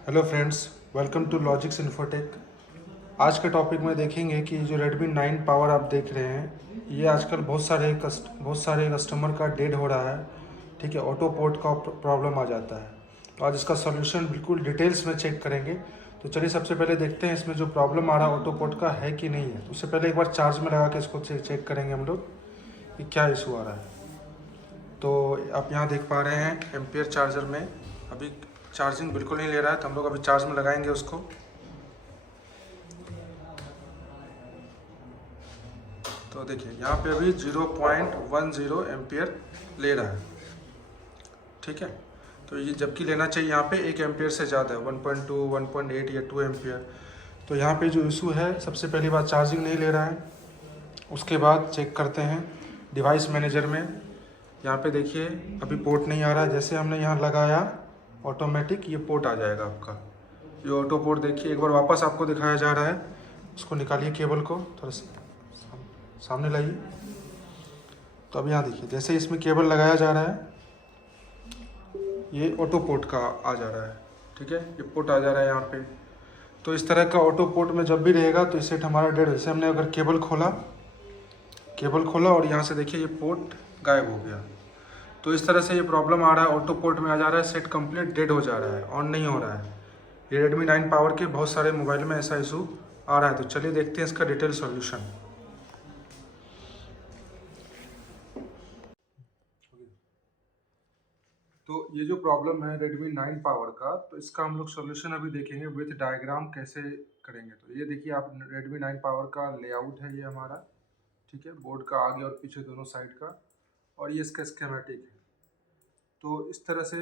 Hello friends, welcome to Logics Infotech. आज के topic में देखेंगे कि जो Redmi 9 पावर आप देख रहे हैं, ये आजकल बहुत सारे कस्टमर का डेड हो रहा है। ठीक है, ऑटो पोर्ट का प्रॉब्लम आ जाता है। तो आज इसका सॉल्यूशन बिल्कुल डिटेल्स में चेक करेंगे। तो चलिए सबसे पहले देखते हैं इसमें जो प्रॉब्लम आ रहा है ऑटो पोर्ट का है कि नहीं है। उससे पहले एक बार चार्ज में लगा के इसको चेक करेंगे हम लोग कि क्या इशू आ रहा है। तो आप यहाँ देख पा रहे हैं एम्पियर चार्जर में अभी चार्जिंग बिल्कुल नहीं ले रहा है, तो हम लोग अभी चार्ज में लगाएंगे उसको। तो देखिए यहाँ पे अभी 0.10 एम्पियर ले रहा है। ठीक है, तो ये जबकि लेना चाहिए यहाँ पे 1 एम्पियर से ज़्यादा है, 1.2 1.8 या 2 एम्पियर। तो यहाँ पे जो इशू है, सबसे पहली बात चार्जिंग नहीं ले रहा है। उसके बाद चेक करते हैं डिवाइस मैनेजर में। यहाँ पे देखिए अभी पोर्ट नहीं आ रहा है। जैसे हमने यहाँ लगाया ऑटोमेटिक ये पोर्ट आ जाएगा आपका। ये ऑटो पोर्ट देखिए एक बार वापस आपको दिखाया जा रहा है। उसको निकालिए, केबल को थोड़ा सामने लाइए। तो अब यहाँ देखिए जैसे इसमें केबल लगाया जा रहा है, ये ऑटो पोर्ट का आ जा रहा है। ठीक है, ये पोर्ट आ जा रहा है यहाँ पे। तो इस तरह का ऑटो पोर्ट में जब भी रहेगा तो इसे हमारा डेड। जैसे हमने अगर केबल खोला और यहाँ से देखिए ये पोर्ट गायब हो गया। तो इस तरह से ये प्रॉब्लम आ रहा है, ऑटो पोर्ट में आ जा रहा है, सेट कंप्लीट डेड हो जा रहा है, ऑन नहीं हो रहा है। ये Redmi 9 पावर के बहुत सारे मोबाइल में ऐसा इशू आ रहा है। तो चलिए देखते हैं इसका डिटेल सॉल्यूशन। तो ये जो प्रॉब्लम है Redmi 9 पावर का, तो इसका हम लोग सॉल्यूशन अभी देखेंगे विथ डायग्राम कैसे करेंगे। तो ये देखिए आप Redmi 9 पावर का लेआउट है ये हमारा। ठीक है, बोर्ड का आगे और पीछे दोनों साइड का, और ये इसका स्कीमेटिक है। तो इस तरह से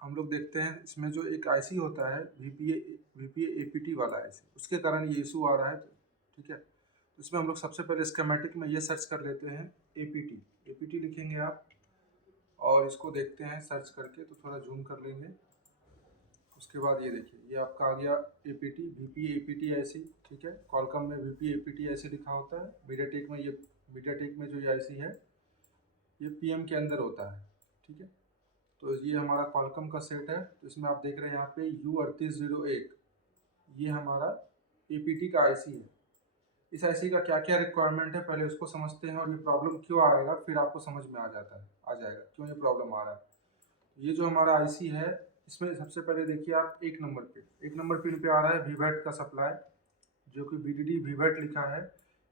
हम लोग देखते हैं इसमें जो एक आईसी होता है VPA APT वाला आईसी, उसके कारण ये इशू आ रहा है। ठीक है, तो इसमें हम लोग सबसे पहले स्कीमेटिक में ये सर्च कर लेते हैं APT लिखेंगे आप, और इसको देखते हैं सर्च करके। तो थोड़ा जूम कर लेंगे। उसके बाद ये देखिए ये आपका आ गया APT VPA APT आईसी। ठीक है, कॉलकम में VPA APT आईसी लिखा होता है। मीडियाटेक में जो ये आईसी है ये PM के अंदर होता है। ठीक है, तो ये हमारा कॉलकम का सेट है। तो इसमें आप देख रहे हैं यहाँ पे U3801, ये हमारा APT का आईसी है। इस आईसी का क्या क्या रिक्वायरमेंट है पहले उसको समझते हैं, और ये प्रॉब्लम क्यों आएगा फिर आपको समझ में आ जाएगा क्यों ये प्रॉब्लम आ रहा है। ये जो हमारा आईसी है, इसमें सबसे पहले देखिए आप एक नंबर पिन पे आ रहा है VVAT का सप्लाई, जो कि VDD VVAT लिखा है।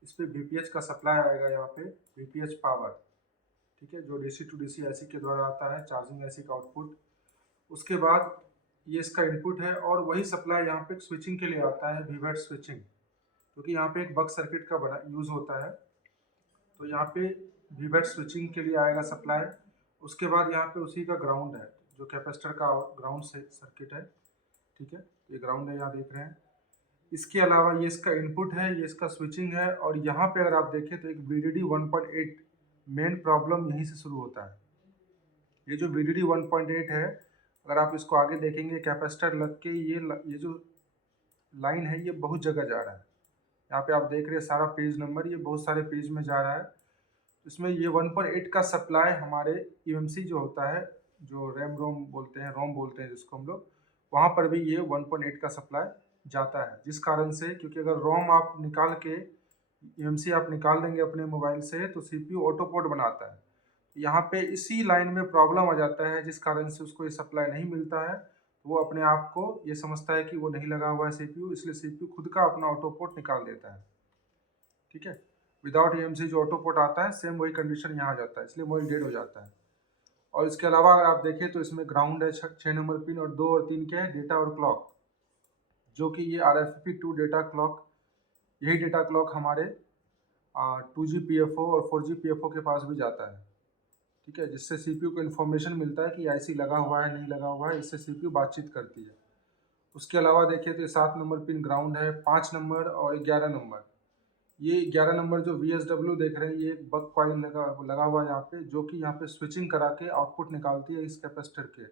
इस पर VPH का सप्लाई आएगा यहाँ पे, VPH पावर। ठीक है, जो DC टू DC आईसी के द्वारा आता है, चार्जिंग आईसी का आउटपुट। उसके बाद ये इसका इनपुट है, और वही सप्लाई यहाँ पे स्विचिंग के लिए आता है, VVAT स्विचिंग, क्योंकि यहाँ पे एक बक सर्किट का बना यूज़ होता है। तो यहाँ पे VVAT स्विचिंग के लिए आएगा सप्लाई। उसके बाद यहाँ पे उसी का ग्राउंड है, जो कैपेसिटर का ग्राउंड से सर्किट है। ठीक है, ये ग्राउंड है, यहाँ देख रहे हैं। इसके अलावा ये इसका इनपुट है, ये इसका स्विचिंग है, और यहाँ पे अगर आप देखें तो एक VDD 1.8 मेन प्रॉब्लम यहीं से शुरू होता है। ये जो VDD 1.8 है, अगर आप इसको आगे देखेंगे कैपेसिटर लग के ये जो लाइन है ये बहुत जगह जा रहा है। यहाँ पे आप देख रहे हैं सारा पेज नंबर, ये बहुत सारे पेज में जा रहा है। इसमें ये 1.8 का सप्लाई हमारे EMC जो होता है, जो रोम बोलते हैं जिसको हम लोग, वहाँ पर भी ये 1.8 का सप्लाई जाता है। जिस कारण से, क्योंकि अगर रोम आप निकाल के EMC आप निकाल देंगे अपने मोबाइल से, तो CPU ऑटो पोर्ट बनाता है। यहाँ पे इसी लाइन में प्रॉब्लम आ जाता है, जिस कारण से उसको ये सप्लाई नहीं मिलता है। वो अपने आप को ये समझता है कि वो नहीं लगा हुआ है CPU, इसलिए CPU खुद का अपना ऑटो पोर्ट निकाल देता है। ठीक है, विदाउट EMC जो ऑटो पोर्ट आता है, सेम वही कंडीशन यहाँ आ जाता है, इसलिए मोबाइल डेड हो जाता है। और इसके अलावा अगर आप देखें तो इसमें ग्राउंड है 6 नंबर पिन, और 2 और 3 के हैं डेटा और क्लॉक, जो कि ये RFP2 डेटा क्लॉक, यही डेटा क्लॉक हमारे 2G PFO और 4G PFO के पास भी जाता है। ठीक है, जिससे CPU को इन्फॉर्मेशन मिलता है कि आईसी लगा हुआ है नहीं लगा हुआ है, इससे CPU बातचीत करती है। उसके अलावा देखिए तो 7 नंबर पिन ग्राउंड है, 5 नंबर और 11 नंबर। ये 11 नंबर जो VSW देख रहे हैं, ये एक बक कॉइल लगा हुआ है यहाँ पे, जो कि यहाँ पे स्विचिंग करा के आउटपुट निकालती है इस कैपेसिटर के।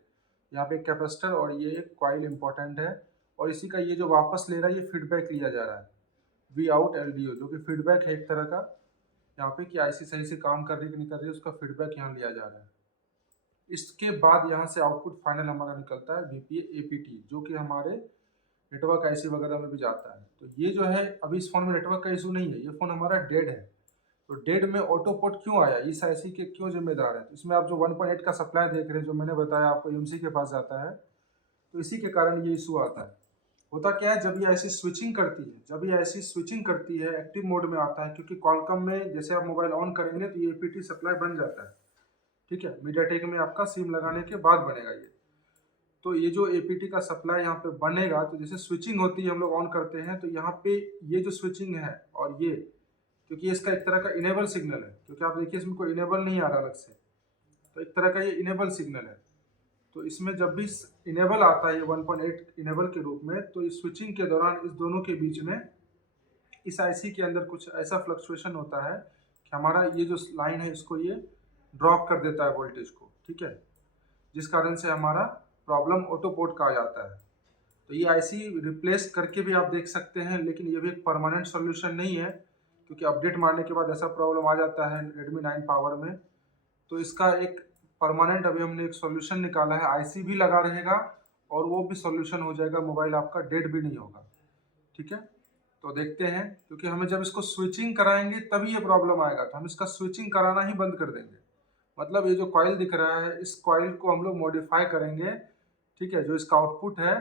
यहाँ पे एक कैपेसिटर और ये एक कॉइल इंपॉर्टेंट है, और इसी का ये जो वापस ले रहा है ये फीडबैक लिया जा रहा है, V आउट LDO, जो कि फीडबैक है एक तरह का यहाँ पे, कि आईसी सही से काम कर रही है कि नहीं कर रही है, उसका फीडबैक यहाँ लिया जा रहा है। इसके बाद यहाँ से आउटपुट फाइनल हमारा निकलता है VPA APT, जो कि हमारे नेटवर्क आईसी वगैरह में भी जाता है। तो ये जो है अभी इस फोन में नेटवर्क का इशू नहीं है, ये फोन हमारा डेड है। तो डेड में ऑटो पोर्ट क्यों आया, इस आईसी के क्यों जिम्मेदार है? तो इसमें आप जो 1.8 का सप्लाई देख रहे हैं, जो मैंने बताया आपको एमसी के पास जाता है, तो इसी के कारण ये इशू आता है। होता क्या है, जब ये आईसी स्विचिंग करती है, जब ये आईसी स्विचिंग करती है एक्टिव मोड में आता है, क्योंकि क्वालकॉम में जैसे आप मोबाइल ऑन करेंगे तो ये एपीटी सप्लाई बन जाता है, ठीक है। मीडियाटेक में आपका सिम लगाने के बाद बनेगा ये। तो ये जो एपीटी का सप्लाई यहाँ पे बनेगा, तो जैसे स्विचिंग होती है हम लोग ऑन करते हैं, तो यहाँ पे ये जो स्विचिंग है और ये, क्योंकि इसका एक तरह का इनेबल सिग्नल है, क्योंकि आप देखिए इसमें कोई इनेबल नहीं आ रहा अलग से, तो एक तरह का ये इनेबल सिग्नल है। तो इसमें जब भी इनेबल आता है ये 1.8 इनेबल के रूप में, तो इस स्विचिंग के दौरान इस दोनों के बीच में इस आईसी के अंदर कुछ ऐसा फ्लक्चुएशन होता है कि हमारा ये जो लाइन है इसको ये ड्रॉप कर देता है वोल्टेज को, ठीक है, जिस कारण से हमारा प्रॉब्लम ऑटो पोर्ट का आ जाता है। तो ये आईसी रिप्लेस करके भी आप देख सकते हैं, लेकिन ये भी एक परमानेंट सॉल्यूशन नहीं है, क्योंकि अपडेट मारने के बाद ऐसा प्रॉब्लम आ जाता है Redmi 9 पावर में। तो इसका एक परमानेंट अभी हमने एक सॉल्यूशन निकाला है, आईसी भी लगा रहेगा और वो भी सॉल्यूशन हो जाएगा, मोबाइल आपका डेड भी नहीं होगा, ठीक है। तो देखते हैं, क्योंकि हमें जब इसको स्विचिंग कराएंगे तभी ये प्रॉब्लम आएगा, तो हम इसका स्विचिंग कराना ही बंद कर देंगे। मतलब ये जो कॉइल दिख रहा है, इस कॉइल को हम लोग मॉडिफाई करेंगे, ठीक है। जो इसका आउटपुट है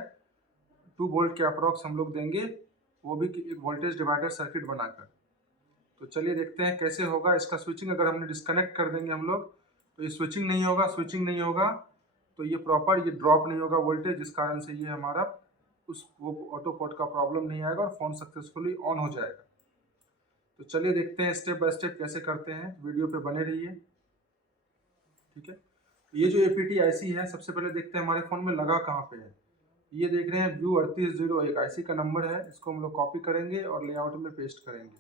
2 वोल्ट के अप्रॉक्स हम लोग देंगे, वो भी एक वोल्टेज डिवाइडर सर्किट बनाकर। तो चलिए देखते हैं कैसे होगा इसका स्विचिंग। अगर हमने डिस्कनेक्ट कर देंगे हम लोग, तो ये स्विचिंग नहीं होगा, स्विचिंग नहीं होगा तो ये प्रॉपर ये ड्रॉप नहीं होगा वोल्टेज, जिस कारण से ये हमारा उस वो ऑटो पोर्ट का प्रॉब्लम नहीं आएगा और फ़ोन सक्सेसफुली ऑन हो जाएगा। तो चलिए देखते हैं स्टेप बाय स्टेप कैसे करते हैं, वीडियो पे बने रहिए, ठीक है। ये जो एपीटी आईसी है, सबसे पहले देखते हैं हमारे फ़ोन में लगा कहाँ पे है। ये देख रहे हैं व्यू 3801 आईसी का नंबर है, इसको हम लोग कॉपी करेंगे और लेआउट में पेस्ट करेंगे,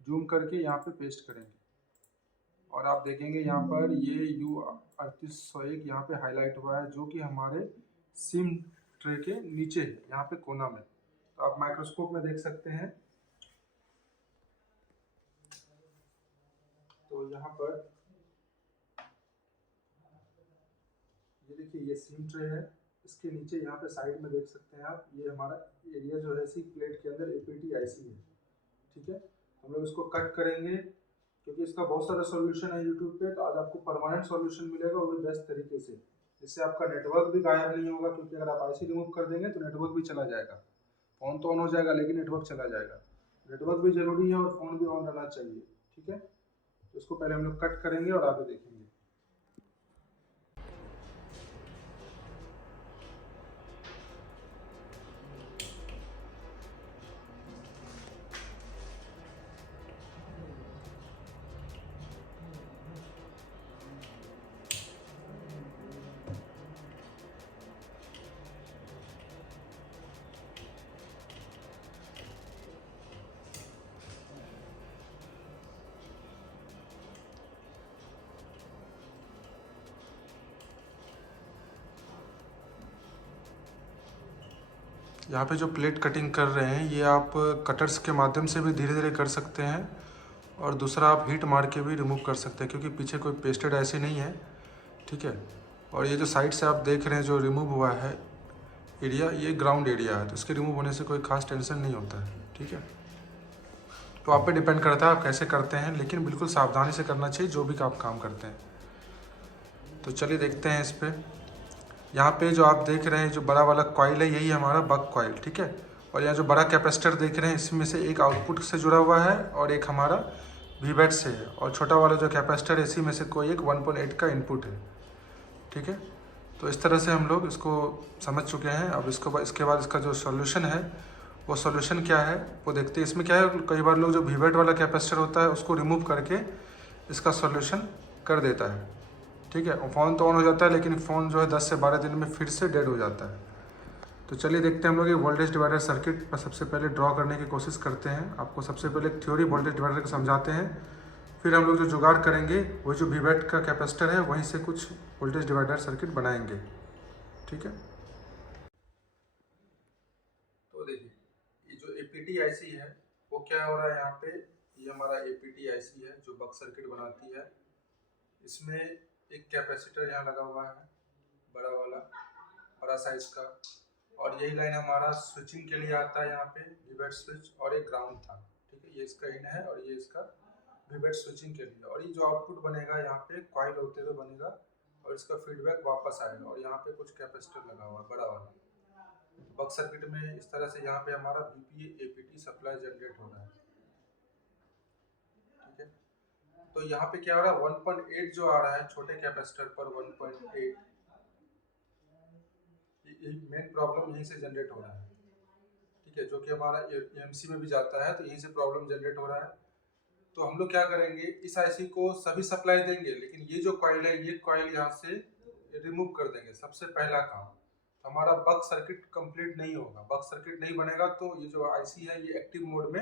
जूम करके यहाँ पे पेस्ट करेंगे और आप देखेंगे यहाँ पर ये U3801 यहाँ पे हाईलाइट हुआ है, जो कि हमारे सिम ट्रे के नीचे है, यहाँ पे कोना में। तो आप माइक्रोस्कोप में देख सकते हैं। तो यहाँ पर ये देखिए, ये सिम ट्रे है, इसके नीचे यहाँ पे साइड में देख सकते हैं आप, ये हमारा एरिया जो है इसी प्लेट के अंदर एपीटी आईसी है, ठीक है। हम लोग इसको कट करेंगे, क्योंकि इसका बहुत सारा सॉल्यूशन है यूट्यूब पे, तो आज आपको परमानेंट सॉल्यूशन मिलेगा, वो भी बेस्ट तरीके से, जिससे आपका नेटवर्क भी गायब नहीं होगा। क्योंकि अगर आप आईसी रिमूव कर देंगे तो नेटवर्क भी चला जाएगा, फ़ोन तो ऑन हो जाएगा लेकिन नेटवर्क चला जाएगा। नेटवर्क भी ज़रूरी है और फ़ोन भी ऑन रहना चाहिए, ठीक है। तो इसको पहले हम लोग कट करेंगे और आगे देखेंगे। यहाँ पे जो प्लेट कटिंग कर रहे हैं, ये आप कटर्स के माध्यम से भी धीरे धीरे कर सकते हैं, और दूसरा आप हीट मार के भी रिमूव कर सकते हैं, क्योंकि पीछे कोई पेस्टेड ऐसे नहीं है, ठीक है। और ये जो साइड से आप देख रहे हैं जो रिमूव हुआ है एरिया, ये ग्राउंड एरिया है, तो इसके रिमूव होने से कोई खास टेंशन नहीं होता है, ठीक है। तो आप पे डिपेंड करता है आप कैसे करते हैं, लेकिन बिल्कुल सावधानी से करना चाहिए जो भी आप काम करते हैं। तो चलिए देखते हैं इस पर। यहाँ पे जो आप देख रहे हैं जो बड़ा वाला कॉइल है, यही हमारा बक कॉइल, ठीक है। और यहाँ जो बड़ा कैपेसिटर देख रहे हैं, इसमें से एक आउटपुट से जुड़ा हुआ है और एक हमारा वीबैट से है, और छोटा वाला जो कैपेसिटर है इसी में से कोई एक 1.8 का इनपुट है, ठीक है। तो इस तरह से हम लोग इसको समझ चुके हैं। अब इसके बाद इसका जो सॉल्यूशन है, वो सॉल्यूशन क्या है वो देखते हैं। इसमें क्या है, कई बार लोग जो वीबैट वाला कैपेसिटर होता है उसको रिमूव करके इसका सॉल्यूशन कर देता है, ठीक है। और फ़ोन तो ऑन हो जाता है, लेकिन फ़ोन जो है 10 से 12 दिन में फिर से डेड हो जाता है। तो चलिए देखते हैं हम लोग ये वोल्टेज डिवाइडर सर्किट पर सबसे पहले ड्रॉ करने की कोशिश करते हैं। आपको सबसे पहले थ्योरी वोल्टेज डिवाइडर को समझाते हैं, फिर हम लोग जो जुगाड़ करेंगे वही जो वीबैट का कैपेसिटर है वहीं से कुछ वोल्टेज डिवाइडर सर्किट बनाएंगे, ठीक है। तो देखिए, ये जो एपीटी आईसी है वो क्या हो रहा है यहाँ पे, ये हमारा एपीटी आईसी है जो बक सर्किट बनाती है। इसमें एक कैपेसिटर यहाँ लगा हुआ है, बड़ा वाला, बड़ा साइज का। और यही लाइन हमारा स्विचिंग के लिए आता है, यहाँ पे विवेट स्विच, और एक ग्राउंड था। ठीक है, ये इसका इन है और ये इसका विवेट स्विचिंग के लिए। और ये जो आउटपुट बनेगा यहाँ पे कॉइल होते हुए बनेगा और इसका फीडबैक वापस आएगा। और यहाँ पे कुछ कैपेसिटर लगा हुआ है बड़ा वाला। बक सर्किट में इस तरह से यहाँ पे हमारा बीपीए एपीटी सप्लाई जनरेट हो रहा है। ठीक है, तो यहाँ पे क्या हो रहा है, 1.8 जो आ रहा है छोटे कैपेसिटर पर, 1.8, ये मेन प्रॉब्लम यहीं से जनरेट हो रहा है। ठीक है, जो कि हमारा एएमसी में भी जाता है, तो यहीं से प्रॉब्लम जनरेट हो रहा है। तो हम लोग क्या करेंगे, इस आईसी को सभी सप्लाई देंगे, लेकिन ये जो कॉइल है, ये कॉइल यहाँ से रिमूव कर देंगे, सबसे पहला काम। तो हमारा बक सर्किट कंप्लीट नहीं होगा। बक सर्किट नहीं बनेगा तो ये जो आईसी है ये एक्टिव मोड में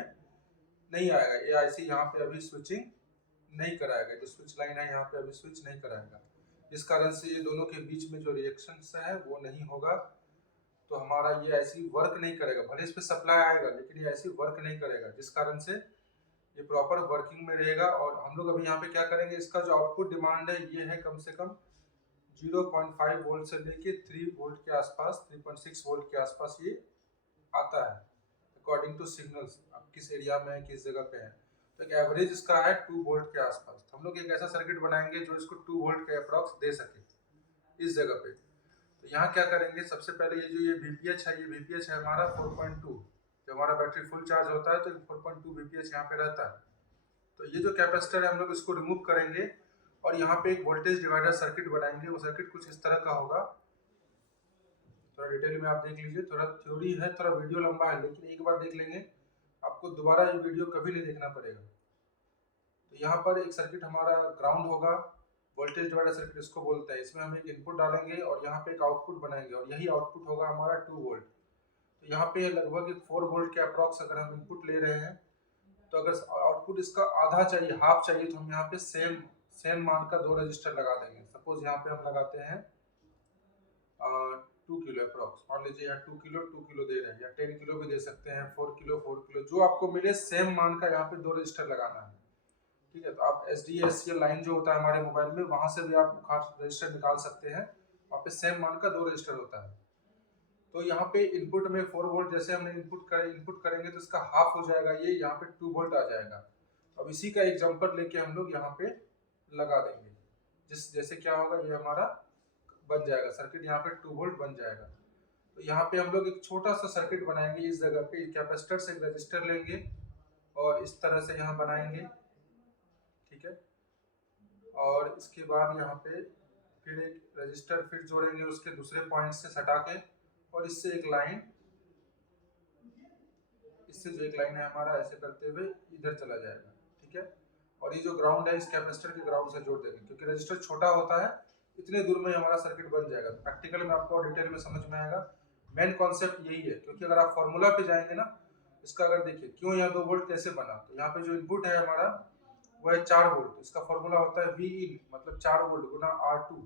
नहीं आएगा। ये आईसी यहाँ पे अभी स्विचिंग नहीं कराएगा, जो स्विच लाइन है यहाँ पे अभी स्विच नहीं कराएगा। इस कारण से ये दोनों के बीच में जो रिएक्शन है वो नहीं होगा। तो हमारा ये आईसी वर्क नहीं करेगा। भले इस पे सप्लाई आएगा लेकिन ये आईसी वर्क नहीं करेगा, जिस कारण से ये प्रॉपर वर्किंग में रहेगा। और हम लोग अभी यहाँ पे क्या करेंगे, इसका जो आउटपुट डिमांड है ये है कम से कम 0.5 वोल्ट से लेके 3 वोल्ट के आसपास, 3.6 वोल्ट के आसपास ये आता है, अकॉर्डिंग टू सिग्नल्स, आप किस एरिया में है, किस जगह पे है। तो एक एवरेज इसका है 2 वोल्ट के आसपास। तो हम लोग एक ऐसा सर्किट बनाएंगे जो इसको 2 वोल्ट के अप्रॉक्स दे सके इस जगह पे। तो यहाँ क्या करेंगे, सबसे पहले ये जो ये VPH है, ये VPH है हमारा 4.2। जब हमारा बैटरी फुल चार्ज होता है तो 4.2 VPH यहाँ पे रहता है। तो ये जो कैपेसिटर है हम लोग इसको रिमूव करेंगे और यहाँ पे एक वोल्टेज डिवाइडर सर्किट बनाएंगे। वो सर्किट कुछ इस तरह का होगा, थोड़ा डिटेल में आप देख लीजिए। थोड़ा थ्योरी है, थोड़ा वीडियो लंबा है, लेकिन एक बार देख लेंगे, आपको दोबारा ये वीडियो कभी नहीं देखना पड़ेगा। तो यहाँ पर एक सर्किट हमारा ग्राउंड होगा, वोल्टेज डिवाइडर सर्किट इसको बोलते हैं। इसमें हम एक इनपुट डालेंगे और यहाँ पे एक आउटपुट बनाएंगे और यही आउटपुट होगा हमारा 2 वोल्ट। तो यहाँ पे लगभग एक 4 वोल्ट के अप्रॉक्स अगर हम इनपुट ले रहे हैं, तो अगर आउटपुट इसका आधा चाहिए, हाफ चाहिए, तो हम यहाँ पे सेम मान का 2 रजिस्टर लगा देंगे। सपोज यहाँ पे हम लगाते हैं 2 किलो अप्रॉक्स, मान लीजिए यहाँ 2 किलो दे रहे हैं, या 10 किलो भी दे सकते हैं, 4 किलो, जो आपको मिले सेम मान का यहाँ पे 2 रजिस्टर लगाना है। ठीक है, तो आप SDAC लाइन जो होता है हमारे मोबाइल में, वहां से भी आप रजिस्टर निकाल सकते हैं। वहाँ पे सेम मान का 2 रजिस्टर होता है। तो यहाँ पे इनपुट में 4 वोल्ट जैसे हमने इनपुट करेंगे तो इसका हाफ हो जाएगा, ये यहाँ पे 2 वोल्ट आ जाएगा। अब इसी का एक जम्पर लेके हम लोग यहाँ पे लगा देंगे, जैसे क्या होगा, ये हमारा बन जाएगा सर्किट, यहाँ पे 2 वोल्ट बन जाएगा। तो यहाँ पे हम लोग एक छोटा सा सर्किट बनाएंगे। इस जगह पे कैपेसिटर से एक रजिस्टर लेंगे और इस तरह से यहाँ बनाएंगे। ठीक है, और इसके बाद यहाँ पे फिर एक रजिस्टर फिर जोड़ेंगे उसके दूसरे पॉइंट से सटा के, और इससे एक लाइन, इससे जो एक लाइन है हमारा, ऐसे करते हुए इधर चला जाएगा। ठीक है, और ये जो ग्राउंड है इस कैपेसिटर के ग्राउंड से जोड़ देंगे, क्योंकि रजिस्टर छोटा होता है, इतने दूर में हमारा सर्किट बन जाएगा। प्रैक्टिकल में आपको डिटेल में समझ में आएगा। मेन कॉन्सेप्ट यही है, क्योंकि अगर आप फॉर्मूला पे जाएंगे ना इसका, अगर देखिए क्यों यहाँ 2 वोल्ट कैसे बना, तो यहाँ पे जो इनपुट है हमारा वो है 4 वोल्ट। इसका फॉर्मूला होता है V in, मतलब 4 वोल्ट गुना R2।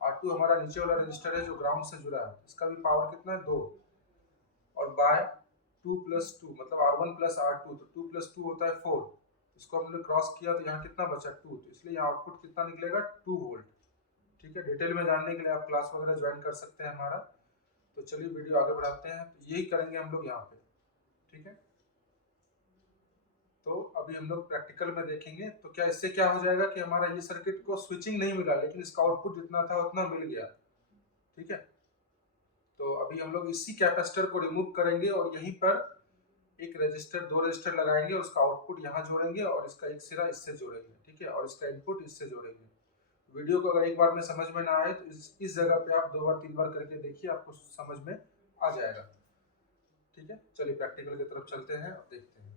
R2 हमारा नीचे वाला रजिस्टर है जो ग्राउंड से जुड़ा है, इसका भी पावर कितना है 2, और बाय 2 + 2 मतलब R1 + R2, तो 2 + 2 होता है 4। इसको हमने क्रॉस किया तो यहाँ कितना बचा 2, तो इसलिए यहाँ आउटपुट कितना निकलेगा 2 वोल्ट। ठीक है, डिटेल में जानने के लिए आप क्लास वगैरह ज्वाइन कर सकते हैं हमारा। तो चलिए वीडियो आगे बढ़ाते हैं। तो यही करेंगे हम लोग यहाँ पे। ठीक है, तो अभी हम लोग प्रैक्टिकल में देखेंगे। तो क्या इससे क्या हो जाएगा कि हमारा ये सर्किट को स्विचिंग नहीं मिला, लेकिन इसका आउटपुट जितना था उतना मिल गया। ठीक है, तो अभी हम लोग इसी कैपेसिटर को रिमूव करेंगे और यहीं पर एक रजिस्टर, 2 रजिस्टर लगाएंगे और उसका आउटपुट यहाँ जोड़ेंगे और इसका एक सिरा इससे जोड़ेंगे। ठीक है, और इसका इनपुट इससे जोड़ेंगे। वीडियो को अगर एक बार में समझ में ना आए तो इस जगह पे आप 2 बार 3 बार करके देखिए, आपको समझ में आ जाएगा। ठीक है, चलिए प्रैक्टिकल की तरफ चलते हैं और देखते हैं।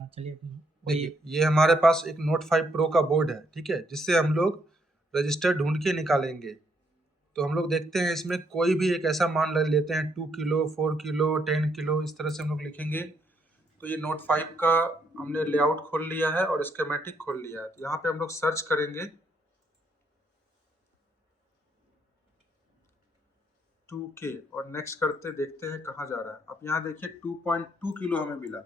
चलिए देखिए ये हमारे पास एक Note 5 Pro का बोर्ड है। ठीक है, जिससे हम लोग रजिस्टर ढूंढ के निकालेंगे। तो हम लोग देखते हैं, इसमें कोई भी एक ऐसा मान लेते हैं, 2 किलो, 4 किलो, 10 किलो, इस तरह से हम लोग लिखेंगे। तो ये Note 5 का हमने लेआउट खोल लिया है और स्कीमेटिक खोल लिया है। तो यहाँ पे हम लोग सर्च करेंगे 2K और नेक्स्ट करते देखते हैं कहाँ जा रहा है। अब यहाँ देखिए 2.2 किलो हमें मिला,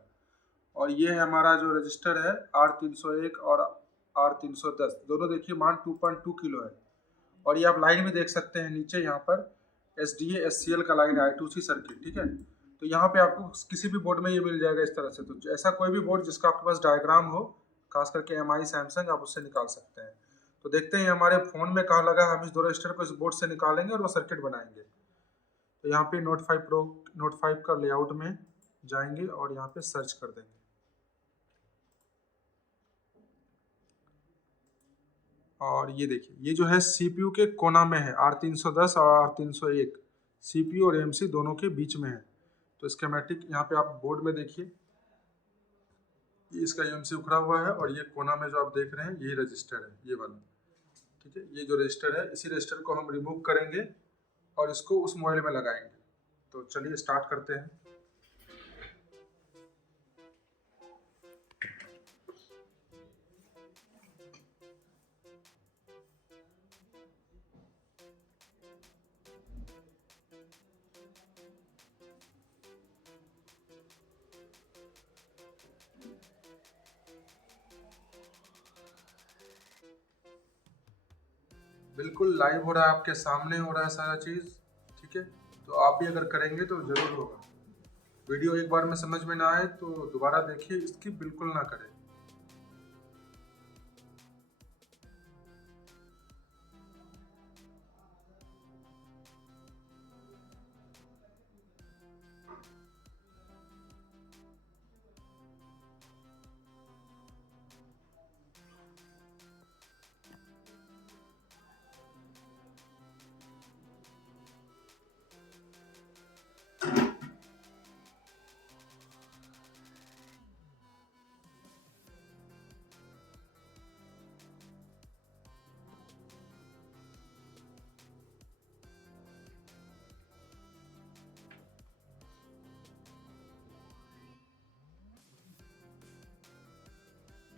और ये है हमारा जो रजिस्टर है R301 और R310, दोनों देखिए मान 2.2 किलो है। और ये आप लाइन में देख सकते हैं नीचे यहाँ पर SDA SCL का लाइन है I2C सर्किट, ठीक है। तो यहाँ पे आपको किसी भी बोर्ड में ये मिल जाएगा इस तरह से। तो ऐसा कोई भी बोर्ड जिसका आपके पास डायग्राम हो, खास करके MI सैमसंग, आप उससे निकाल सकते हैं। तो देखते हैं हमारे फ़ोन में कहाँ लगा, हम इस दो रजिस्टर को इस बोर्ड से निकालेंगे और वो सर्किट बनाएंगे। तो यहाँ पे नोट 5 प्रो नोट 5 का लेआउट में जाएंगे और यहाँ पे सर्च कर देंगे। और ये देखिए, ये जो है CPU के कोना में है, R310 और R301 CPU और AMC दोनों के बीच में है। तो स्कीमेटिक यहाँ पे आप बोर्ड में देखिए, ये इसका AMC उखड़ा हुआ है और ये कोना में जो आप देख रहे हैं ये रजिस्टर है, ये वाला, ठीक है। ये जो रजिस्टर है, इसी रजिस्टर को हम रिमूव करेंगे और इसको उस मोबाइल में लगाएंगे। तो चलिए स्टार्ट करते हैं। बिल्कुल लाइव हो रहा है, आपके सामने हो रहा है सारा चीज़, ठीक है। तो आप भी अगर करेंगे तो ज़रूर होगा। वीडियो एक बार में समझ में ना आए तो दोबारा देखिए, इसकी बिल्कुल ना करें।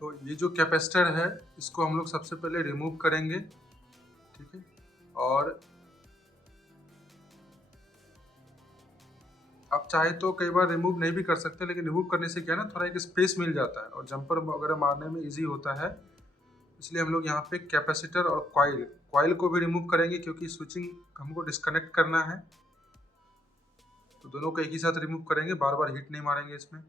तो ये जो कैपेसिटर है इसको हम लोग सबसे पहले रिमूव करेंगे, ठीक है। और आप चाहे तो कई बार रिमूव नहीं भी कर सकते, लेकिन रिमूव करने से क्या है ना, थोड़ा एक स्पेस मिल जाता है और जंपर वगैरह मारने में इजी होता है। इसलिए हम लोग यहाँ पे कैपेसिटर और कॉइल को भी रिमूव करेंगे, क्योंकि स्विचिंग हमको डिस्कनेक्ट करना है। तो दोनों को एक ही साथ रिमूव करेंगे, बार बार हीट नहीं मारेंगे इसमें।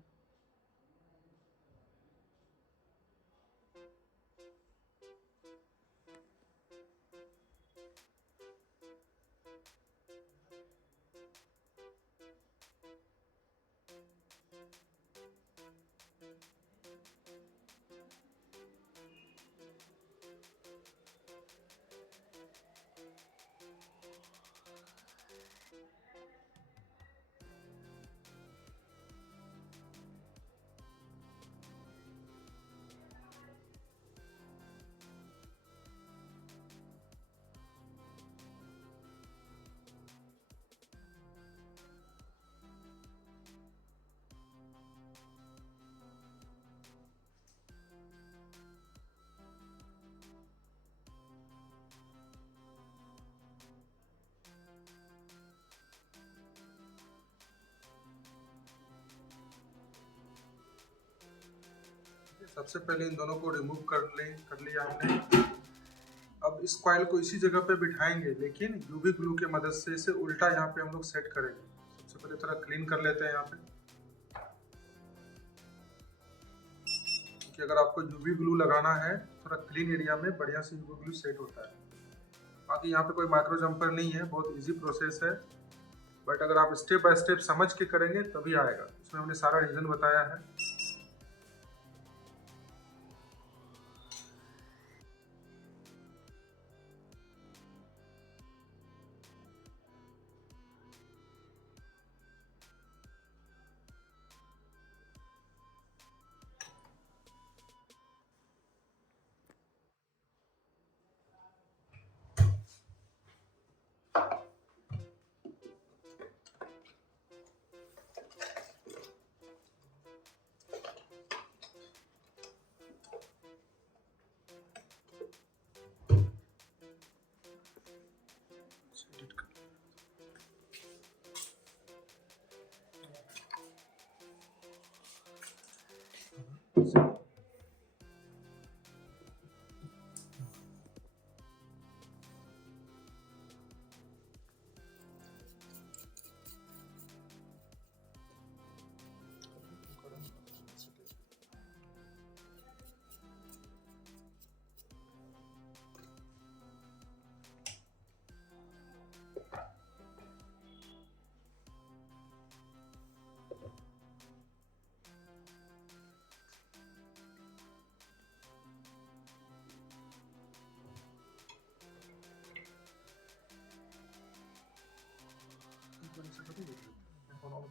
सबसे पहले इन दोनों को रिमूव कर लिया हमने। अब इस कॉइल को इसी जगह पे बिठाएंगे, लेकिन यूवी ग्लू के मदद से इसे उल्टा यहाँ पे हम लोग सेट करेंगे। सबसे पहले थोड़ा क्लीन कर लेते हैं यहाँ पे, क्योंकि अगर आपको यूवी ग्लू लगाना है थोड़ा क्लीन एरिया में बढ़िया से यूवी ग्लू सेट होता है। बाकी यहाँ पे कोई माइक्रो जंपर नहीं है, बहुत इजी प्रोसेस है। बट अगर आप स्टेप बाय स्टेप समझ के करेंगे तभी आएगा। इसमें हमने सारा रीजन बताया है।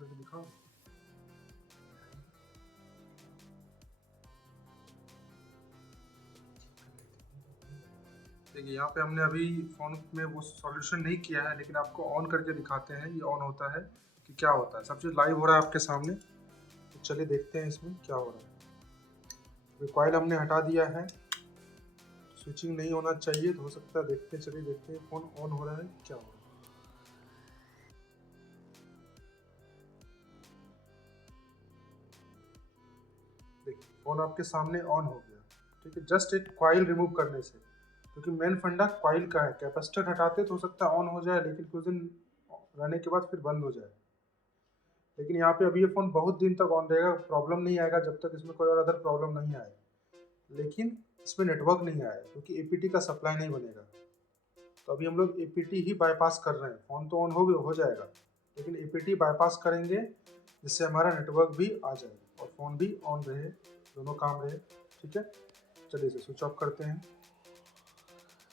करके दिखाओ। देखिए यहाँ पे हमने अभी फ़ोन में वो सॉल्यूशन नहीं किया है, लेकिन आपको ऑन करके दिखाते हैं ये ऑन होता है कि क्या होता है। सब चीज़ लाइव हो रहा है आपके सामने, तो चलिए देखते हैं इसमें क्या हो रहा है। कॉइल हमने हटा दिया है, स्विचिंग नहीं होना चाहिए, तो हो सकता है देखते हैं, चलिए देखते हैं फ़ोन ऑन हो रहा है क्या हो रहा है। देखिए फ़ोन आपके सामने ऑन हो गया, ठीक है, जस्ट एक कॉइल रिमूव करने से, क्योंकि मेन फंडा कॉइल का है। कैपेसिटर हटाते तो हो सकता है ऑन हो जाए, लेकिन कुछ दिन रहने के बाद फिर बंद हो जाए। लेकिन यहाँ पे अभी ये फ़ोन बहुत दिन तक ऑन रहेगा, प्रॉब्लम नहीं आएगा जब तक इसमें कोई और अदर प्रॉब्लम नहीं आए। लेकिन इसमें नेटवर्क नहीं आया क्योंकि एपीटी का सप्लाई नहीं बनेगा। तो अभी हम लोग एपीटी ही बाईपास कर रहे हैं। फ़ोन तो ऑन हो जाएगा, लेकिन एपीटी बाईपास करेंगे जिससे हमारा नेटवर्क भी आ जाए और फ़ोन भी ऑन रहे, दोनों काम रहे। ठीक है, चलिए इसे स्विच ऑफ करते हैं।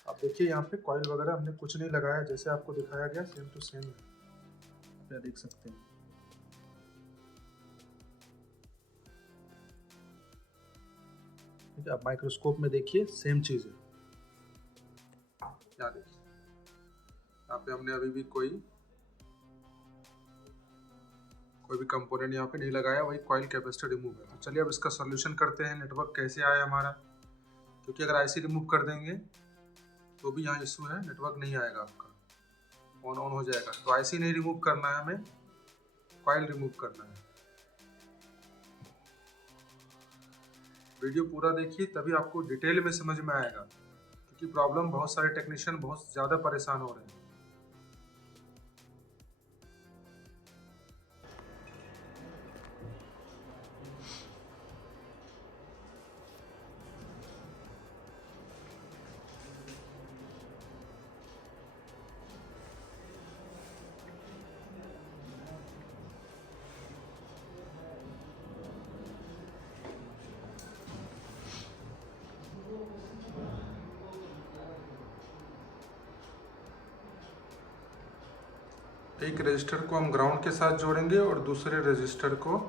आप देखिए यहाँ पे कॉइल वगैरह हमने कुछ नहीं लगाया, जैसे आपको दिखाया गया सेम टू सेम है, आप देख सकते हैं। ठीक है, आप माइक्रोस्कोप में देखिए सेम चीज़ है। यहाँ देखिए, यहाँ पे हमने अभी भी कोई भी कंपोनेंट यहाँ पे नहीं लगाया, वही कॉइल कैपेसिटर रिमूव है। तो चलिए अब इसका सॉल्यूशन करते हैं, नेटवर्क कैसे आया हमारा। क्योंकि अगर आईसी रिमूव कर देंगे तो भी यहाँ इशू है, नेटवर्क नहीं आएगा आपका, फोन ऑन हो जाएगा। तो आईसी नहीं रिमूव करना है हमें, कॉइल रिमूव करना है। वीडियो पूरा देखिए तभी आपको डिटेल में समझ में आएगा, क्योंकि प्रॉब्लम बहुत सारे टेक्नीशियन बहुत ज़्यादा परेशान हो रहे हैं। एक रजिस्टर को हम ग्राउंड के साथ जोड़ेंगे और दूसरे रजिस्टर को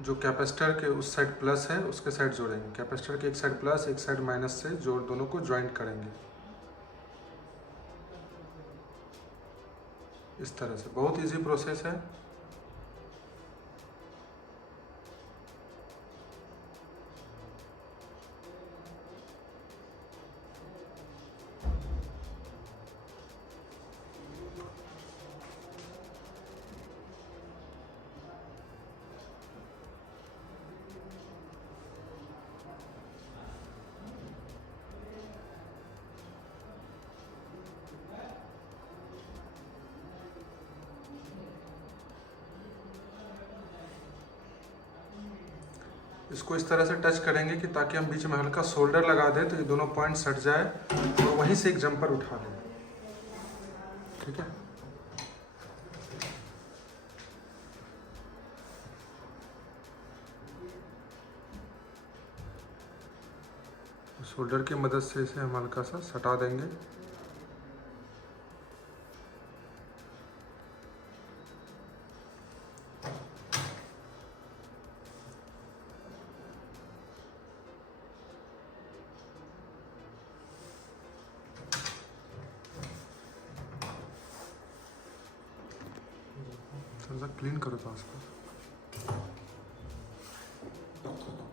जो कैपेसिटर के उस साइड प्लस है उसके साइड जोड़ेंगे। कैपेसिटर के एक साइड प्लस एक साइड माइनस से जोड़ दोनों को ज्वाइंट करेंगे इस तरह से। बहुत इजी प्रोसेस है। इसको इस तरह से टच करेंगे कि ताकि हम बीच में हल्का शोल्डर लगा दें तो ये दोनों पॉइंट सट जाए और वहीं से एक जंपर उठा लें। ठीक है, शोल्डर की मदद से इसे हम हल्का सा सटा देंगे। थोड़ा सा क्लीन करो था उसको,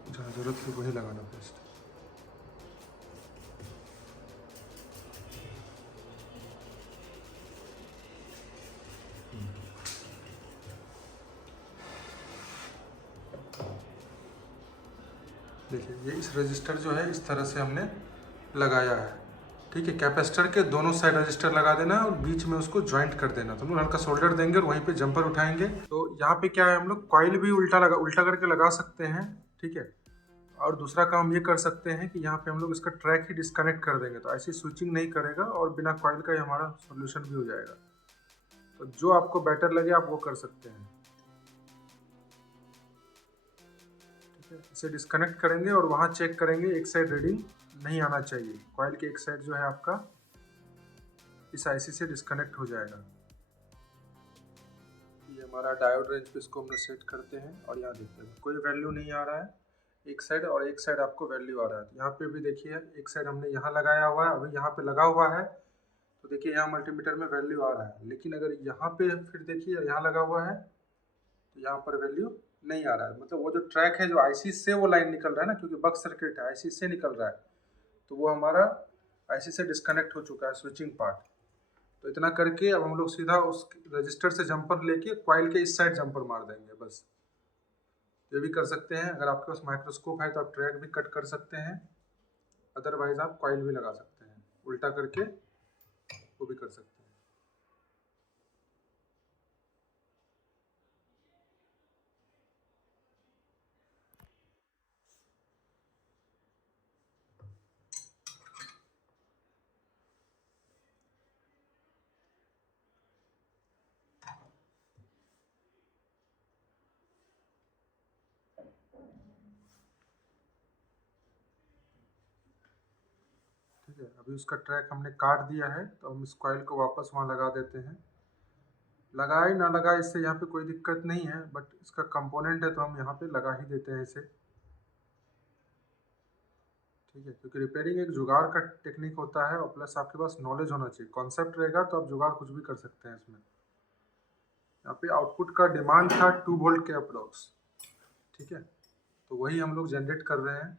जहाँ जरूरत है वहीं लगाना पेस्ट। देखिए ये इस रजिस्टर जो है इस तरह से हमने लगाया है। ठीक है, कैपेसिटर के दोनों साइड रजिस्टर लगा देना और बीच में उसको ज्वाइंट कर देना। तो हम लोग हल्का शोल्डर देंगे और वहीं पे जंपर उठाएंगे। तो यहाँ पे क्या है, हम लोग कॉइल भी उल्टा करके लगा सकते हैं। ठीक है, और दूसरा काम ये कर सकते हैं कि यहाँ पे हम लोग इसका ट्रैक ही डिस्कनेक्ट कर देंगे, तो ऐसी स्विचिंग नहीं करेगा और बिना कॉइल का ही हमारा सोल्यूशन भी हो जाएगा। तो जो आपको बेटर लगे आप वो कर सकते हैं। ठीक है, इसे डिस्कनेक्ट करेंगे और वहाँ चेक करेंगे, एक साइड रीडिंग नहीं आना चाहिए। कॉइल के एक साइड जो है आपका इस आईसी से डिस्कनेक्ट हो जाएगा। ये हमारा डायोड रेंज पे इसको हम लोग सेट करते हैं और यहाँ देखते हैं कोई वैल्यू नहीं आ रहा है एक साइड और एक साइड आपको वैल्यू आ रहा है। यहाँ पे भी देखिए एक साइड हमने यहाँ लगाया हुआ है, अभी यहाँ पे लगा हुआ है तो देखिए यहाँ मल्टीमीटर में वैल्यू आ रहा है, लेकिन अगर यहाँ पे फिर देखिए यहाँ लगा हुआ है तो यहाँ पर वैल्यू नहीं आ रहा है। मतलब वो जो ट्रैक है जो आईसी से वो लाइन निकल रहा है ना, क्योंकि बक सर्किट है आईसी से निकल रहा है, तो वो हमारा आईसी से डिस्कनेक्ट हो चुका है स्विचिंग पार्ट। तो इतना करके अब हम लोग सीधा उस रजिस्टर से जंपर लेके कॉइल के इस साइड जंपर मार देंगे बस। ये भी कर सकते हैं, अगर आपके पास माइक्रोस्कोप है तो आप ट्रैक भी कट कर सकते हैं, अदरवाइज आप कॉइल भी लगा सकते हैं, उल्टा करके वो भी कर सकते हैं। ठीक है, अभी उसका ट्रैक हमने काट दिया है तो हम इस कॉइल को वापस वहाँ लगा देते हैं। लगाए ना लगाए इससे यहाँ पे कोई दिक्कत नहीं है, बट इसका कंपोनेंट है तो हम यहाँ पे लगा ही देते हैं इसे। ठीक है, क्योंकि रिपेयरिंग एक जुगाड़ का टेक्निक होता है और प्लस आपके पास नॉलेज होना चाहिए। कॉन्सेप्ट रहेगा तो आप जुगाड़ कुछ भी कर सकते हैं इसमें। यहाँ पे आउटपुट का डिमांड था 2 वोल्ट के अप्रोक्स। ठीक है, तो वही हम लोग जनरेट कर रहे हैं।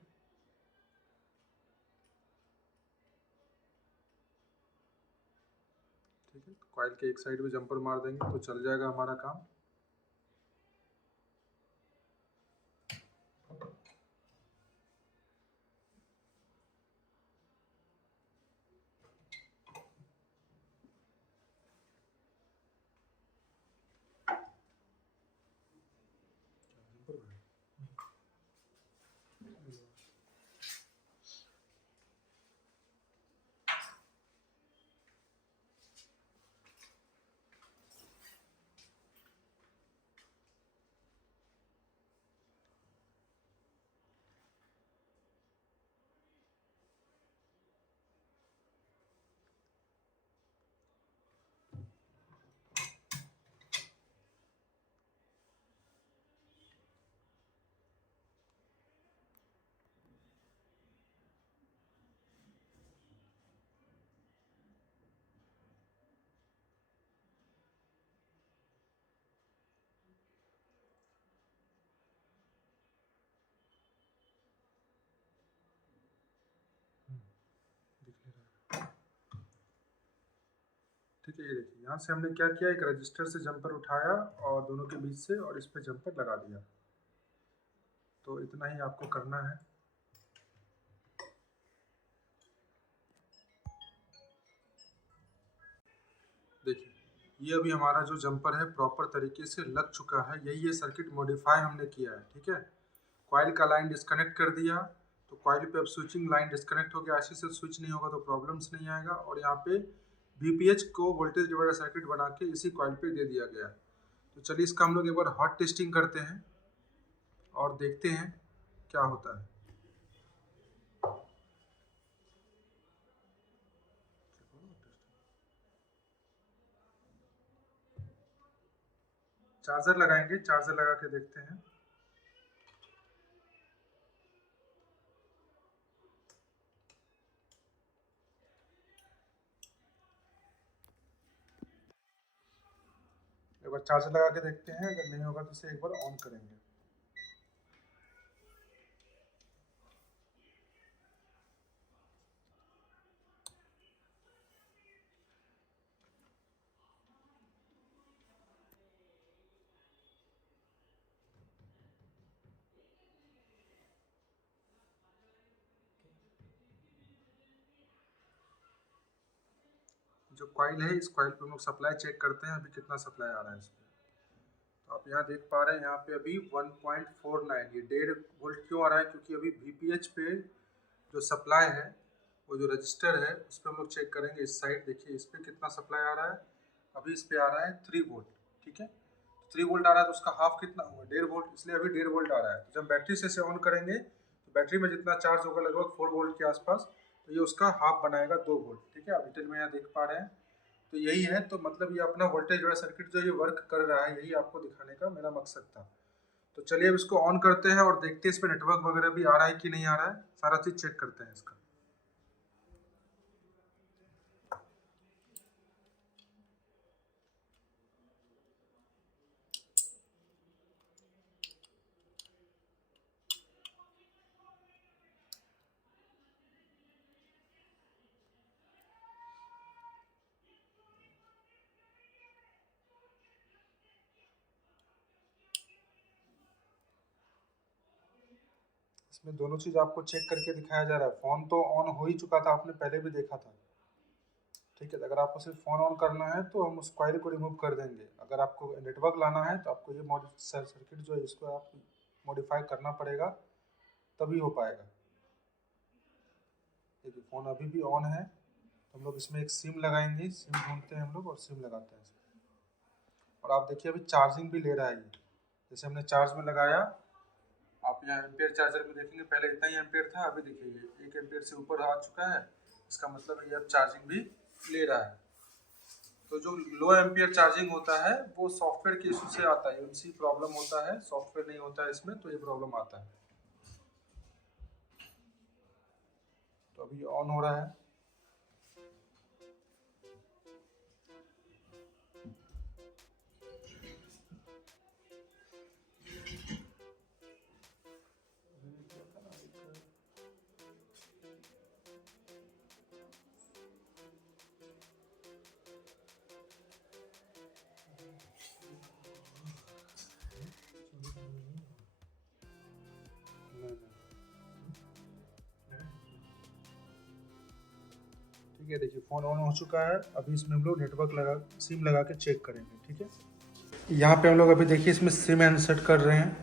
ठीक है, कॉइल के एक साइड में जंपर मार देंगे तो चल जाएगा हमारा काम। ठीक है, ये देखिए यहाँ से हमने क्या किया, एक रजिस्टर से जंपर उठाया और दोनों के बीच से और इस पे जंपर लगा दिया। तो इतना ही आपको करना है। देखिए ये अभी हमारा जो जंपर है प्रॉपर तरीके से लग चुका है, यही ये सर्किट मॉडिफाई हमने किया है। ठीक है, कॉइल का लाइन डिस्कनेक्ट कर दिया तो कॉइल पे अब स्विचिंग लाइन डिस्कनेक्ट हो गया, आईसी से स्विच नहीं होगा तो प्रॉब्लम्स नहीं आएगा। और यहाँ पे वीपीएच को वोल्टेज डिवाइडर सर्किट बना के इसी कॉइल पे दे दिया गया। तो चलिए इसका हम लोग एक बार हॉट टेस्टिंग करते हैं और देखते हैं क्या होता है। चार्जर लगाएंगे, चार्जर लगा के देखते हैं। एक बार चार्जर लगा के देखते हैं, अगर नहीं होगा तो इसे एक बार ऑन करेंगे। जो कॉइल है इस कॉइल पे हम लोग सप्लाई चेक करते हैं, अभी कितना सप्लाई आ रहा है इस पे। तो आप यहाँ देख पा रहे हैं यहाँ पे अभी 1.49, ये 1.5 वोल्ट क्यों आ रहा है, क्योंकि अभी वीपीएच पे जो सप्लाई है वो जो रजिस्टर है उस पर हम लोग चेक करेंगे। इस साइड देखिए इस पर कितना सप्लाई आ रहा है, अभी इस पे आ रहा है 3 वोल्ट। ठीक है, 3 वोल्ट आ रहा है तो उसका हाफ कितना हुआ 1.5 वोल्ट, इसलिए अभी 1.5 वोल्ट आ रहा है। तो जब बैटरी से इसे ऑन करेंगे तो बैटरी में जितना चार्ज होगा लगभग 4 वोल्ट के आसपास, तो ये उसका हाफ बनाएगा 2 वोल्ट। ठीक है, आप डिटेल में यहाँ देख पा रहे हैं तो यही है, तो मतलब ये अपना वोल्टेज वाला सर्किट जो ये वर्क कर रहा है, यही आपको दिखाने का मेरा मकसद था। तो चलिए अब इसको ऑन करते हैं और देखते हैं इस पर नेटवर्क वगैरह भी आ रहा है कि नहीं आ रहा है, सारा चीज़ चेक करते हैं इसका। इसमें दोनों चीज़ आपको चेक करके दिखाया जा रहा है। फ़ोन तो ऑन हो ही चुका था, आपने पहले भी देखा था, ठीक है। तो अगर आपको सिर्फ फ़ोन ऑन करना है तो हम उस कॉइल को रिमूव कर देंगे। अगर आपको नेटवर्क लाना है तो आपको ये सर्किट जो है इसको आप मॉडिफाई करना पड़ेगा, तभी हो पाएगा। देखिए फ़ोन अभी भी ऑन है, तो हम लोग इसमें एक सिम लगाएंगे, सिम ढूंढते हैं हम लोग और सिम लगाते हैं इसमें। और आप देखिए अभी चार्जिंग भी ले रहा है ये, जैसे हमने चार्ज में लगाया, आप यहाँ एम्पेयर चार्जर में देखेंगे पहले इतना ही एम्पेयर था, अभी देखिए ये 1 एम्पेयर से ऊपर आ चुका है। इसका मतलब ये अब चार्जिंग भी ले रहा है। तो जो लो एम्पियर चार्जिंग होता है वो सॉफ्टवेयर के इशू से आता है, यूएनसी प्रॉब्लम होता है, सॉफ्टवेयर नहीं होता है इसमें, तो ये प्रॉब्लम आता है। तो अभी ऑन हो रहा है। ठीक है, देखिए फ़ोन ऑन हो चुका है। अभी इसमें हम लोग नेटवर्क लगा, सिम लगा के चेक करेंगे, ठीक है। यहाँ पे हम लोग अभी देखिए इसमें सिम इंसर्ट कर रहे हैं,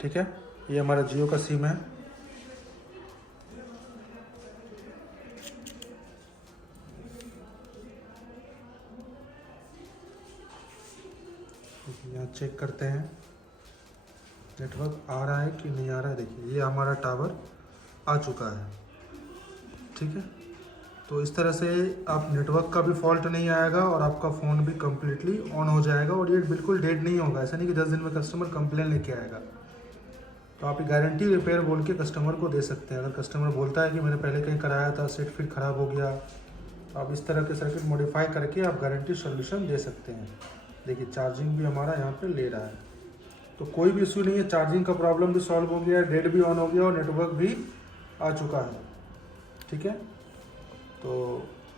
ठीक है। ये हमारा जियो का सिम है। यहाँ चेक करते हैं नेटवर्क आ रहा है कि नहीं आ रहा है। देखिए ये हमारा टावर आ चुका है, ठीक है। तो इस तरह से आप नेटवर्क का भी फॉल्ट नहीं आएगा और आपका फ़ोन भी कम्प्लीटली ऑन हो जाएगा और ये बिल्कुल डेड नहीं होगा। ऐसा नहीं कि 10 दिन में कस्टमर कंप्लेन लेके आएगा। तो आप गारंटी रिपेयर बोल के कस्टमर को दे सकते हैं। अगर कस्टमर बोलता है कि मैंने पहले कहीं कराया था, सेट फिट ख़राब हो गया, तो आप इस तरह के सर्किट मॉडिफाई करके आप गारंटी सोल्यूशन दे सकते हैं। देखिए चार्जिंग भी हमारा यहाँ पर ले रहा है, तो कोई भी इशू नहीं है। चार्जिंग का प्रॉब्लम भी सॉल्व हो गया, डेड भी ऑन हो गया और नेटवर्क भी आ चुका है, ठीक है। तो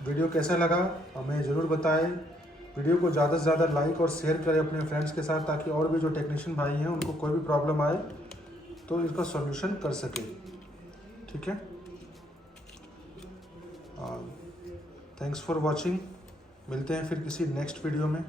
वीडियो कैसा लगा हमें ज़रूर बताएं। वीडियो को ज़्यादा से ज़्यादा लाइक और शेयर करें अपने फ्रेंड्स के साथ, ताकि और भी जो टेक्नीशियन भाई हैं उनको कोई भी प्रॉब्लम आए तो इसका सॉल्यूशन कर सके, ठीक है। Thanks for watching. मिलते हैं फिर किसी नेक्स्ट वीडियो में।